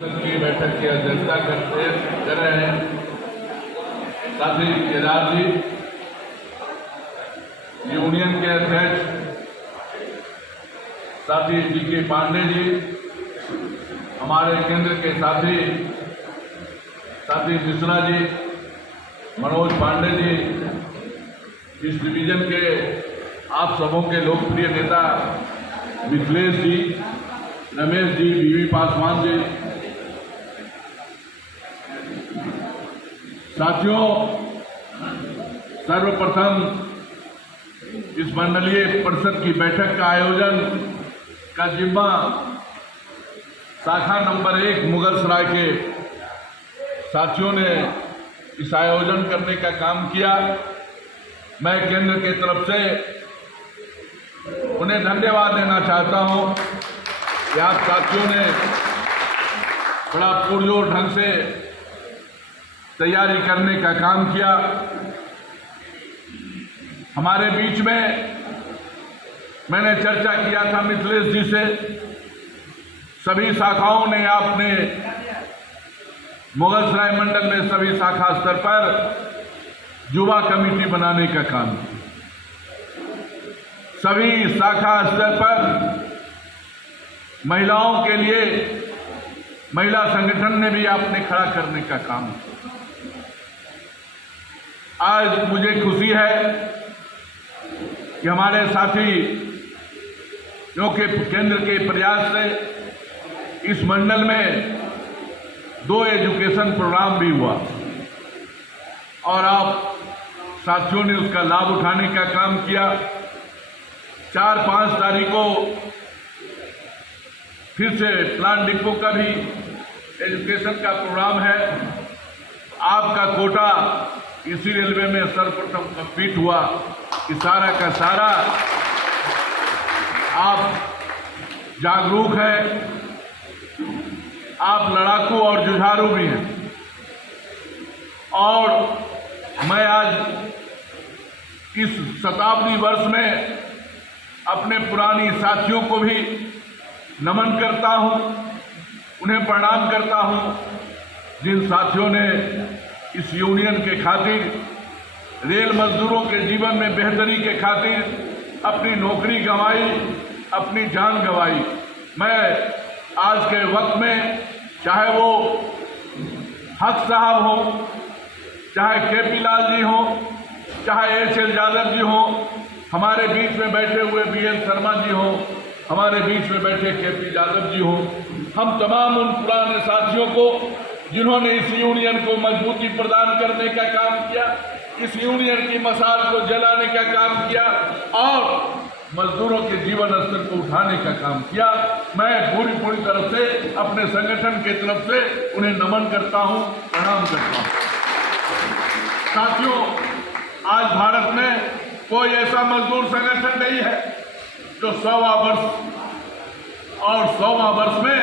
की बैठक की अध्यक्षता कर रहे हैं साथी केदार जी, यूनियन के अध्यक्ष साथी DK पांडे जी, हमारे केंद्र के साथी मिश्रा जी, मनोज पांडे जी, इस डिवीजन के आप सबों के लोकप्रिय नेता मिथिलेश जी, रमेश जी, BV पासवान जी, साथियों, सर्वप्रथम इस मंडलीय परिषद की बैठक का आयोजन का जिम्मा शाखा नंबर 1 मुगलसराय के साथियों ने इस आयोजन करने का काम किया। मैं केंद्र के तरफ से उन्हें धन्यवाद देना चाहता हूं कि आप साथियों ने बड़ा पुरजोर ढंग से तैयारी करने का काम किया। हमारे बीच में मैंने चर्चा किया था मिथिलेश जी से, सभी शाखाओं ने आपने मुगलसराय मंडल में सभी शाखा स्तर पर युवा कमेटी बनाने का काम किया। सभी शाखा स्तर पर महिलाओं के लिए महिला संगठन ने भी आपने खड़ा करने का काम किया। आज मुझे खुशी है कि हमारे साथियों के केंद्र के प्रयास से इस मंडल में 2 एजुकेशन प्रोग्राम भी हुआ और आप साथियों ने उसका लाभ उठाने का काम किया। 4-5 तारीख को फिर से प्लान डिपो का भी एजुकेशन का प्रोग्राम है। आपका कोटा इसी रेलवे में सर्वप्रथम कंप्लीट हुआ कि सारा का सारा आप जागरूक हैं, आप लड़ाकू और जुझारू भी हैं। और मैं आज इस शताब्दी वर्ष में अपने पुरानी साथियों को भी नमन करता हूं, उन्हें प्रणाम करता हूं, जिन साथियों ने इस यूनियन के खातिर, रेल मजदूरों के जीवन में बेहतरी के खातिर अपनी नौकरी गंवाई, अपनी जान गंवाई। मैं आज के वक्त में चाहे वो हक साहब हो, चाहे KP लाल जी हो, चाहे HL यादव जी हो, हमारे बीच में बैठे हुए BL शर्मा जी हो, हमारे बीच में बैठे KP यादव जी हो, हम तमाम उन पुराने साथियों को जिन्होंने इस यूनियन को मजबूती प्रदान करने का काम किया, इस यूनियन की मशाल को जलाने का काम किया और मजदूरों के जीवन स्तर को उठाने का काम किया। मैं पूरी तरफ से अपने संगठन के तरफ से उन्हें नमन करता हूं, प्रणाम करता हूं। साथियों, आज भारत में कोई ऐसा मजदूर संगठन नहीं है जो 100वां वर्ष और 100वां वर्ष में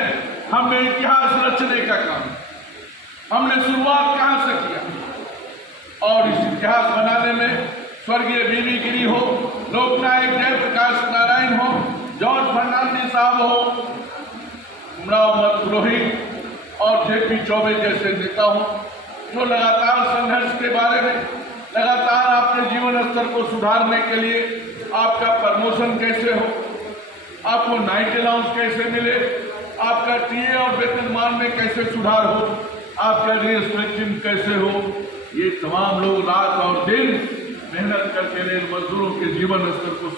हमने इतिहास रचने का काम, हमने शुरुआत कहां से किया और इस इतिहास बनाने में स्वर्गीय BV गिरी हो, लोकनायक जयप्रकाश नारायण हो, जॉर्ज फर्नांडिस साहब हो, उमराव पुरोहित और JP चौबे जैसे नेता हो, जो लगातार संघर्ष के बारे में, लगातार आपके जीवन स्तर को सुधारने के लिए आपका प्रमोशन कैसे हो, आपको नाइट अलाउंस कैसे मिले, आपका TA और वेतनमान में कैसे सुधार हो, आपका रीस्ट्रक्चरिंग कैसे हो, ये तमाम लोग रात और दिन मेहनत करके रेल मजदूरों के जीवन स्तर को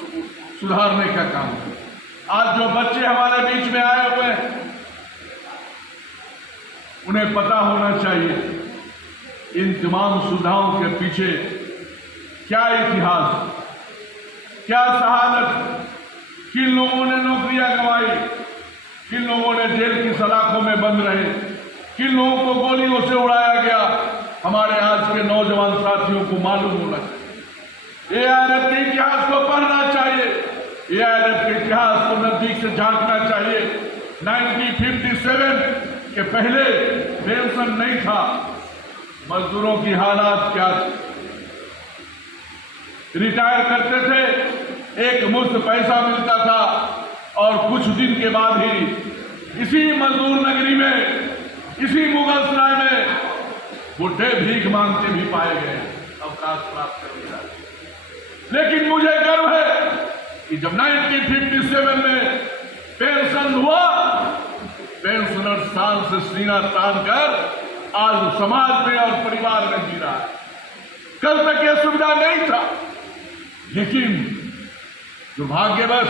सुधारने का काम किया। आज जो बच्चे हमारे बीच में आए हुए हैं, उन्हें पता होना चाहिए इन तमाम सुविधाओं के पीछे क्या इतिहास, क्या शहादत, किन लोगों ने नौकरियां गंवाई, किन लोगों ने जेल की सलाखों में बंद रहे, किन लोगों को गोलियों से उड़ाया गया। हमारे आज के नौजवान साथियों को मालूम होना चाहिए, ARF के इतिहास को पढ़ना चाहिए, ARF के इतिहास को नजदीक से झांकना चाहिए। 1957 के पहले पेंशन नहीं था, मजदूरों की हालात क्या थी, रिटायर करते थे, एक मुश्त पैसा मिलता था और कुछ दिन के बाद ही इसी मजदूर नगरी में इसी मुगलसराय में बुढ़े भीख मांगते भी पाए गए अवकाश प्राप्त करने वाले। लेकिन मुझे गर्व है कि जब 1957 में पेंशन हुआ, पेंशनर साल से सीना तान कर आज समाज में और परिवार में जी रहा है। कल तक यह सुविधा नहीं था, लेकिन दुर्भाग्यवश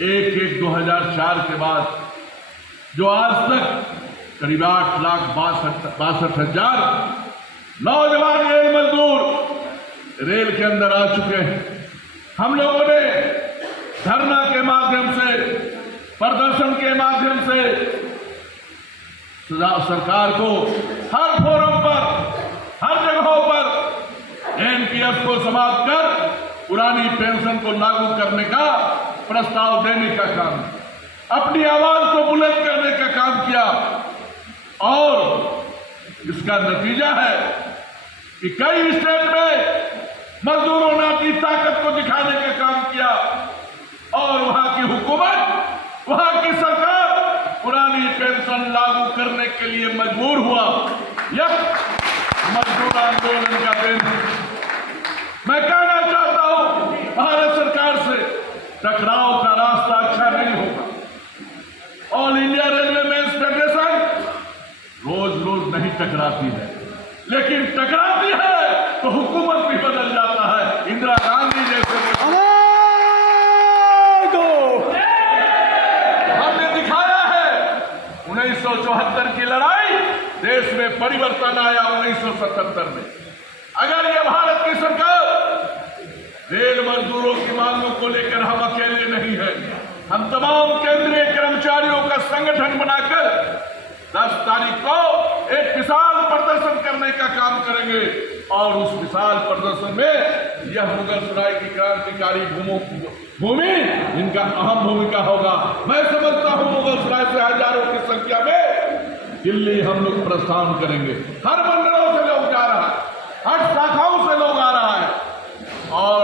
1/1/2004 के बाद जो आज तक करीब 8,62,000 नौजवान रेल मजदूर रेल के अंदर आ चुके हैं। हम लोगों ने धरना के माध्यम से, प्रदर्शन के माध्यम से सरकार को हर फोरम पर, हर जगहों पर एनपीएस को समाप्त कर पुरानी पेंशन को लागू करने का प्रस्ताव देने का काम, अपनी आवाज को बुलंद करने का काम किया। और इसका नतीजा है कि कई स्टेट में मजदूरों ने अपनी ताकत को दिखाने का काम किया और वहां की हुकूमत, वहां की सरकार पुरानी पेंशन लागू करने के लिए मजबूर हुआ। यह मजदूर आंदोलन का दिन। मैं कहना चाहता हूं भारत सरकार से, टकराव का रास्ता अच्छा नहीं होगा। All India railway mains Federation रोज रोज नहीं टकराती है, लेकिन टकराती है तो हुकूमत भी बदल जाता है। इंदिरा गांधी जैसे हमने दिखाया है 1974 की लड़ाई, देश में परिवर्तन आया 1977 में। अगर यह भारत की सरकार रेल मजदूरों की मांगों को लेकर हम अकेले नहीं है, हम तमाम केंद्रीय कर्मचारियों का संगठन बनाकर 10 तारीख को एक विशाल प्रदर्शन करने का काम करेंगे और उस विशाल प्रदर्शन में यह मुगलसराय की क्रांतिकारी भूमि इनका अहम भूमिका होगा। मैं समझता हूं मुगलसराय से हजारों की संख्या में दिल्ली हम लोग प्रस्थान करेंगे। हर मंडलों से लोग जा रहा है, हर शाखाओं से लोग आ रहा है और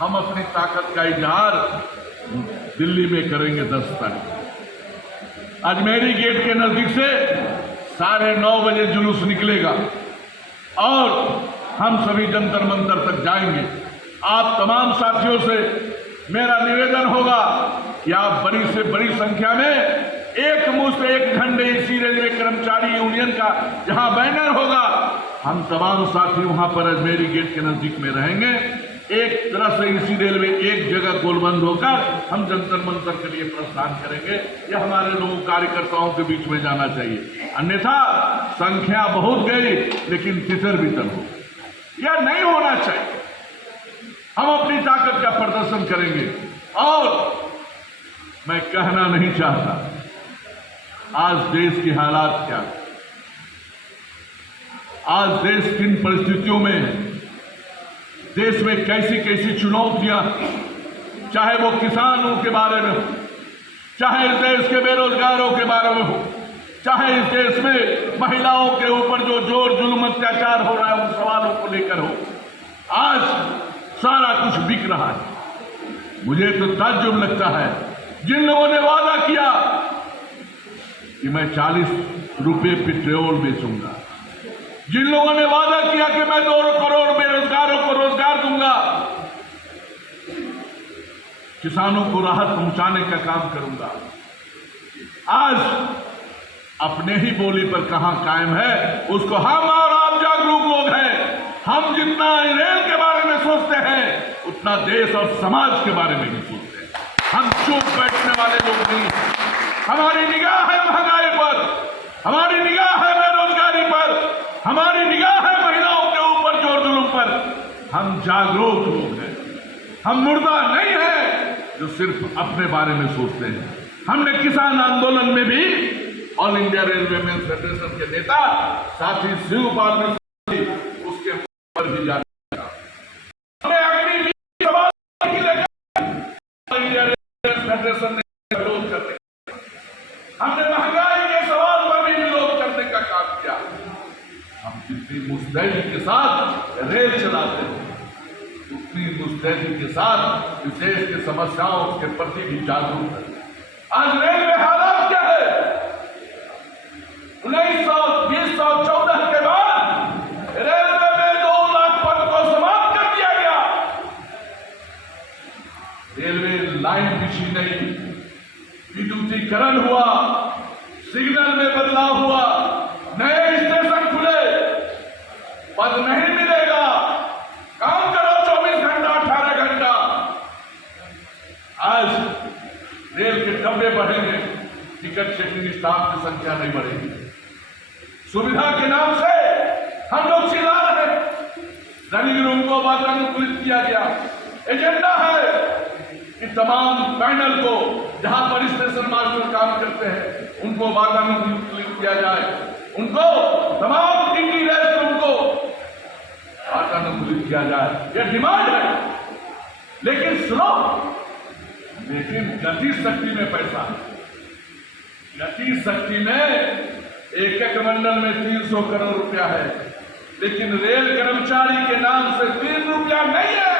हम अपनी ताकत का इजहार दिल्ली में करेंगे 10 तारीख। अजमेरी गेट के नजदीक से 9:30 बजे जुलूस निकलेगा और हम सभी जंतर मंतर तक जाएंगे। आप तमाम साथियों से मेरा निवेदन होगा कि आप बड़ी से बड़ी संख्या में एक मुश्त एक झंडे इसी रेलवे कर्मचारी यूनियन का जहां बैनर होगा, हम तमाम साथी वहां पर अजमेरी गेट के नजदीक में रहेंगे। एक तरह से इसी रेलवे एक जगह गोलबंद होकर हम जंतर मंतर के लिए प्रस्थान करेंगे। यह हमारे लोगों कार्यकर्ताओं के बीच में जाना चाहिए, अन्यथा संख्या बहुत गई लेकिन तितर बितर हो, यह नहीं होना चाहिए। हम अपनी ताकत का प्रदर्शन करेंगे और मैं कहना नहीं चाहता आज देश के हालात क्या, आज देश किन परिस्थितियों में है, देश में कैसी कैसी चुनौतियां, चाहे वो किसानों के बारे में हो, चाहे इस देश के बेरोजगारों के बारे में हो, चाहे इस देश में महिलाओं के ऊपर जो जोर जुल्म अत्याचार हो रहा है उन सवालों को लेकर हो, आज सारा कुछ बिक रहा है। मुझे तो ताज्जुब लगता है जिन लोगों ने वादा किया कि मैं 40 रुपए पेट्रोल बेचूंगा, जिन लोगों ने वादा किया कि मैं 2 करोड़ बेरोजगारों को रोजगार दूंगा, किसानों को राहत पहुंचाने का काम करूंगा, आज अपने ही बोली पर कहां कायम है उसको हम और आप जागरूक लोग हैं। हम जितना रेल के बारे में सोचते हैं उतना देश और समाज के बारे में भी सोचते हैं। हम चुप बैठने वाले लोग नहीं। हमारी निगाह है महंगाई पर, हमारी निगाह है बेरोजगारी पर, हमारी निगाह है महिलाओं के ऊपर जोर जुल्म पर। हम जागरूक लोग हैं, हम मुर्दा नहीं है जो सिर्फ अपने बारे में सोचते हैं। हमने किसान आंदोलन में भी all India railway mains federation के नेता साथी शिवपाल ने उसके ऊपर भी जाना, हमने अग्नि सवाल ऑल इंडिया रेलवे फेडरेशन ने विरोध करने, हमने महंगाई के सवाल पर भी विरोध करने का काम किया। हम जितनी मुस्तैदी के साथ रेल चलाते हैं उतनी मुस्तैदी के साथ इस देश की समस्याओं के प्रति भी जागरूक है। आज रेल में हालात क्या है? शहरीकरण हुआ, सिग्नल में बदलाव हुआ, नए स्टेशन खुले, पद नहीं मिलेगा, काम करो 24 घंटा 18 घंटा। आज रेल के डब्बे बढ़ेंगे, टिकट चेकिंग स्टाफ की संख्या नहीं बढ़ेगी। सुविधा के नाम से हम लोग चिल्ला रहे हैं, रनिंग रूम को वातानुकूलित किया गया। एजेंडा है कि तमाम पैनल को, जहां पर स्टेशन मास्टर काम करते हैं, उनको वातानुकूलित किया जाए, उनको तमाम टीटी रेस्ट रूम को वातानुकूलित किया जाए, यह डिमांड है। लेकिन सुनो, लेकिन गति शक्ति में पैसा है। गति शक्ति में एक एक मंडल में 300 करोड़ रुपया है, लेकिन रेल कर्मचारी के नाम से 3 रुपया नहीं है।